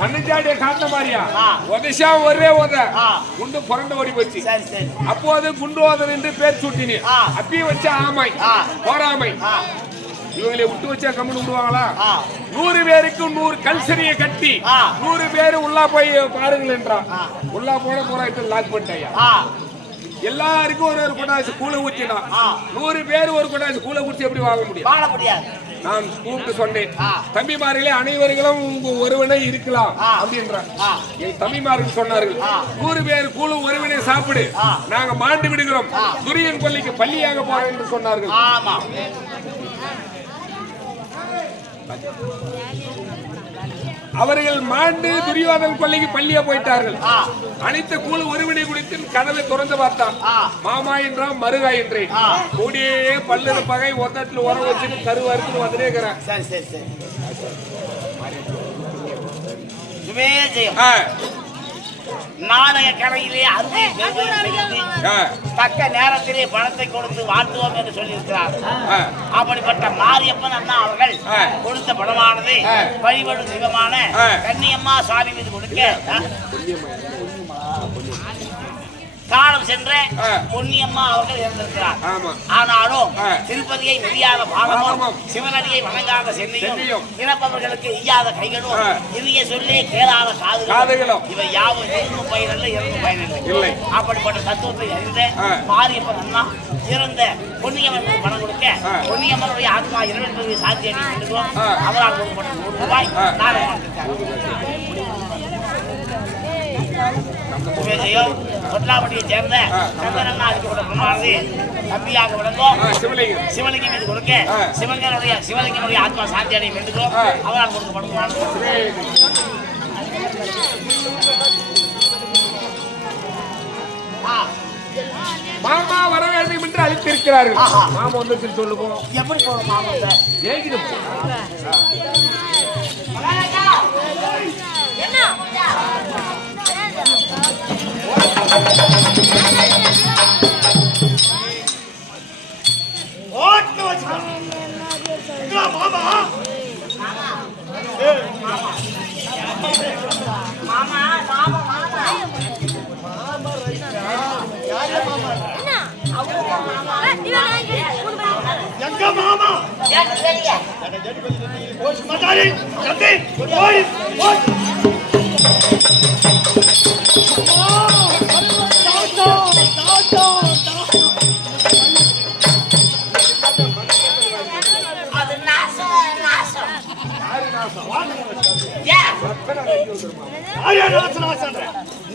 கண்ணுச்சாடிய காட்ட மாதிரியா உதச்சா ஒரே குண்டு புரண்டு ஓடி போச்சு. அப்போது குண்டு ஓதர் என்று பேர் சூட்டினேன். அப்பயும் வச்சா ஆமை போராமை. இவங்களை விட்டு வச்சா கம்முன்னு விடுவாங்களா? 100 பேருக்கு 100 கல்சரியை கட்டி 100 பேரு உள்ளா போய் பாருங்கள் என்றான். உள்ளா போன போராட்டத்தை லாக் பண்ணிட்டாயா? எல்லாருக்கும் ஒரு கொண்டாச்சு கூலை ஊத்தினா 100 பேர் ஒரு கொண்டாச்சு கூலை ஊற்றி எப்படி வாங்க முடியும்? நான் கூப்பிட்டு சொன்னேன், தம்பிமார்களே அனைவர்களும் உங்க ஒருவனை இருக்கலாம் அப்படின்றான். என் தம்பிமார்கள் சொன்னார்கள், 100 பேர் கூழு ஒருவனை சாப்பிடு, நாங்க மாண்டு விடுகிறோம், துரியன் பள்ளிக்கு பள்ளியாக போறோம் என்று சொன்னார்கள். அவர்கள் மாண்டு துரியோதன் கொள்ளைக்கு பள்ளியா போயிட்டார்கள். அனைத்து கூழ் ஒருவினை குடித்து கதவை திறந்து பார்த்தான். மாமா என்றான், மருகா என்றேன். கூடியே பல்லு பகை ஒத்தத்தில் உரம் வச்சுட்டு கருவாருக்குன்னு வந்துட்டே இருக்கிறேன். நாடக கலையிலே அருமை தக்க நேரத்திலே பணத்தை கொடுத்து வாழ்த்துவோம் என்று சொல்லியிருக்கிறார். அப்படிப்பட்ட மாரியப்பன் அண்ணா அவர்கள் கொடுத்த பணமானது வழிபடும் தெய்வமான கன்னியம்மா சுவாமி மீது கொடுக்க காலம் சென்ற பொன்னியம்மா அவர்கள் இருந்திருக்கிறார். ஆனாலும் திருப்பதியை நெறியாத பாகமும் சிவனடியை வணங்காத சென்னையும் இறப்பவர்களுக்கு ஈயாத கைகளும் இதைய சொல்லி கேளாத காதுகளும் இவை யாவும் இருக்கும் பயனில்லை, இறங்கும் பயனில்லை. அப்படிப்பட்ட தத்துவத்தை அறிந்த மாரியப்பன் அண்ணா இறந்த பொன்னியம்மன் பணம் கொடுக்க பொன்னியம்மனுடைய ஆத்மா இறைவன் சாந்தி அடி சென்றுவோம். அவரால் கொடுக்கப்பட்ட 100 ரூபாய் நாடகம் கொட்லாப்பட்டியை சேர்ந்த சந்திரன் அளிக்கப்பட்ட தம்பியாக விளங்கும் சிவலிங்கம் மீது கொடுக்க சிவலிங்கனுடைய ஆத்மா சாந்தி அடைய வேண்டுகிறோம். அவரால் கொடுக்கப்படும் மாமா வர வேண்டும் என்று அழைத்திருக்கிறார்கள். மாமா வந்து சொல்லுவோம். எப்படி போறோம் மாமா?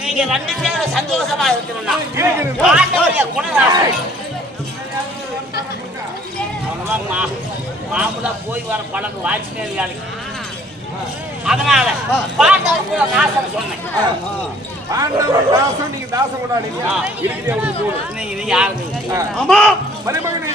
நீங்க 2 பேரும் சந்தோஷமா இருக்கணும்னா மாமூலா போய் வர பழக்கம் வாட்ச்மேன் வேலைக்கு. அதனால பாண்டவர் கூட நாசம் சொன்னேன். பாண்டவர் நாசம் நீங்க தாசம் கொண்டாடுங்க. நீங்க யாரு? ஆமா மருமகனை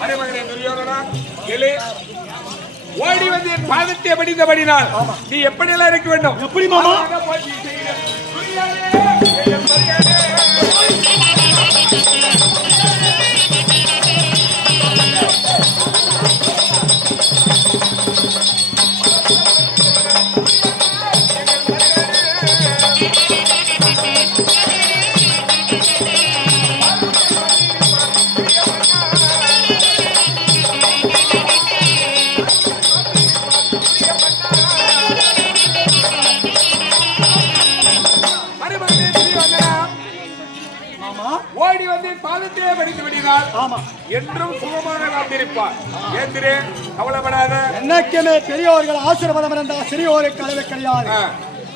மருமகனே துரியோதனா, கேளு. ஓடி வந்து என் பாதத்தை படித்தபடினால் நீ எப்படியெல்லாம் இருக்க வேண்டும்? எப்படி மாமா? ஓடி வந்து பாதத்தையே படித்து விடுகிறார். என்றும் சுகமாக காத்திருப்பார். ஏந்திரே, கவலைப்படாத. என்னைக்குமே பெரியவர்கள் ஆசீர்வாதம் இருந்தால் சிறியோருக்கு அளவு கிடையாது.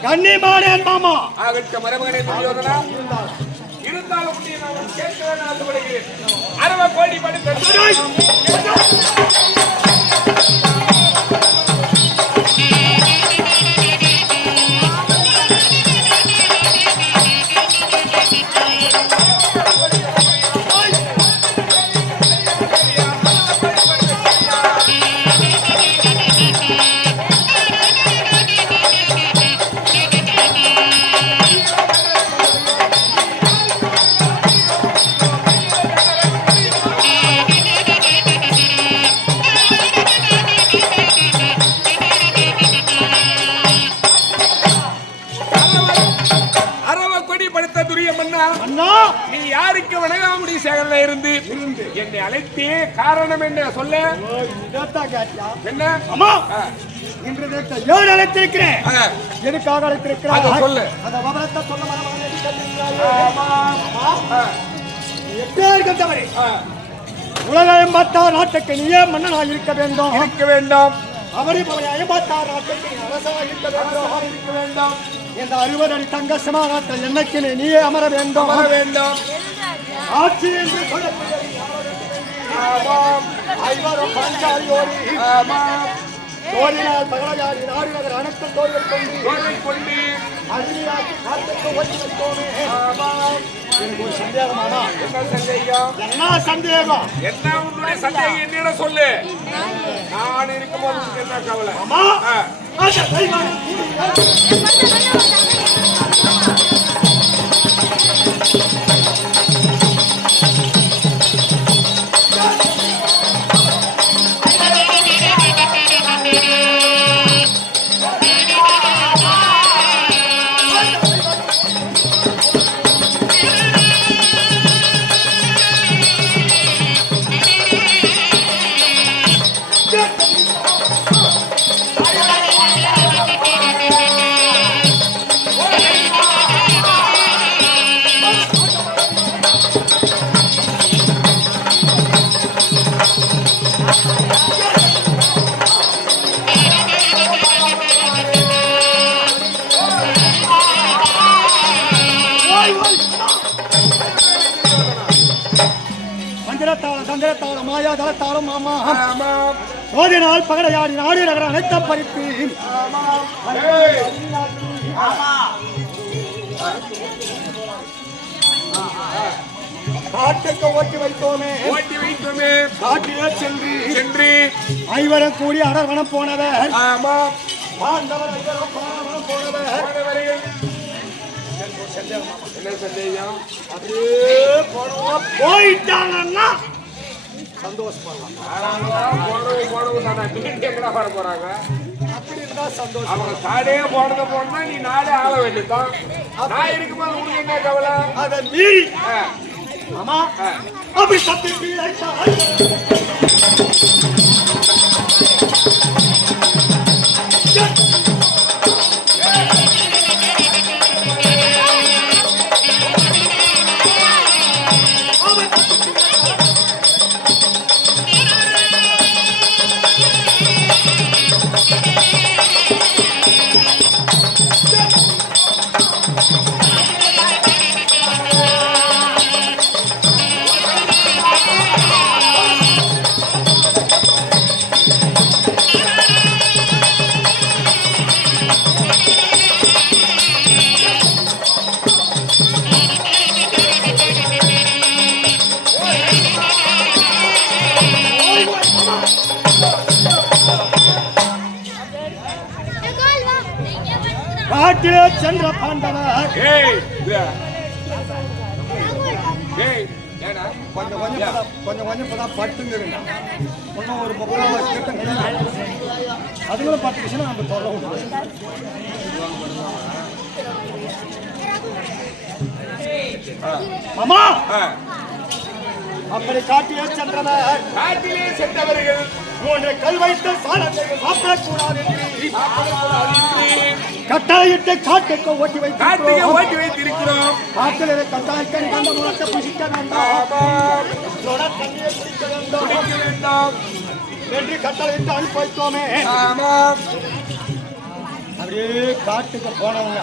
கண்ணிமானேன் மாமா. ஆகட்டும் மருமகனே துரியோதனா, இருந்தாலும் உன்னை நான் கேட்க ஆசைப்படுகிறேன். 60 கோடி படித்த நீ யாருக்கு வணங்காமுடி சேகரில் இருந்து என்னை அழைத்தே காரணம் என்ன சொல்ல? என்ன அம்மா இன்று ஏன் அழைத்திருக்கிறேன்? எதுக்காக அழைத்திருக்கிறேன் சொல்லு. அந்த விவரத்தை சொல்ல உலகம் பார்த்தார் நாட்டுக்கு நீயே மன்னனாக இருக்க வேண்டும். அவரை ஐம்பத்தாறு நாட்டுக்கு அரசாக இருக்க வேண்டும். இந்த 60 அடி தங்க சமாதானத்தில் என்னைக்கு நீயே அமர வேண்டும். ஆட்சி என்று ஐவரும் பஞ்சாரியோரி தோழினால் பகலாரி நாடு நகர் அனைத்து தோல்கள் கொண்டு அருமையாக்கி காத்துக்கு ஓட்டி வைத்தோமே. எனக்கு ஒரு சந்தேகமானா? என்ன சந்தேகம்? என்ன உன்னுடைய சந்தேகம் என்னிட சொல்லு. நான் இருக்கும்போது என்ன கவலை? அம்மா தந்திரத்தாள மாயாதாளத்தாலும் மாமா சோதினால் பகடையாடி நாடு நகர அனைத்த பறித்து காட்டுக்கு ஓட்டி வைத்தோமே. காட்டிலே சென்று ஐவரும் கூடி அடர்வனம் போனவர். போயிட்டாங்கன்னா சந்தோஷப்படலாம். போறாங்க அப்படி இருந்தா சந்தோஷம். அவங்க காடே போனத போனா நீ நாடே ஆள வேண்டியதுதான். நான் இருக்கும்போது உனக்கு என்ன கவலை? அதை மீறி ஆமா அப்படி சத்தி காட்டிலே சென்ற பாண்டவர் ஏய் ஏய் ஏடா கொஞ்சம் கொஞ்சம் இப்பதான் பட்டுங்க இன்னும் ஒரு 30 வருஷம் அதுங்களும் பட்டுச்சுன்னா நம்ம சொல்ல முடியும். மாமா அப்படி காட்டிலே சென்றவர் காட்டிலே சென்றவர்கள் மூன்று கல் வைத்த சாணத்தை சாப்பிடக்கூடாது கட்டாயிட்டு காட்டுக்கு ஓட்டி வைத்திருக்கிறோம். காட்டில் கட்டாய்க்கணி கண்ட மூலத்தை புசிக்க வேண்டாம் தண்ணியை குடிக்க வேண்டாம் என்று கட்டளையிட்டு அனுப்பி வைத்தோமே. அப்படியே காட்டுக்கு போனவங்க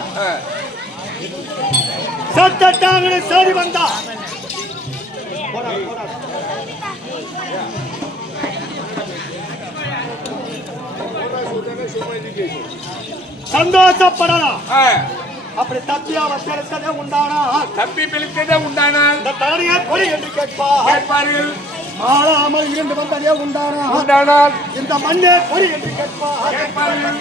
சட்டாங்கன்னு சரி வந்தா சந்தோஷப்படலாம். அப்படி தப்பி அவர் பிழைத்ததே உண்டானால் இந்த தரணியை கொடி என்று கேட்பார்கள். மாறாமல் இருந்து வந்ததே உண்டானால் இந்த மண்ணே கொடி என்று கேட்பார்கள்.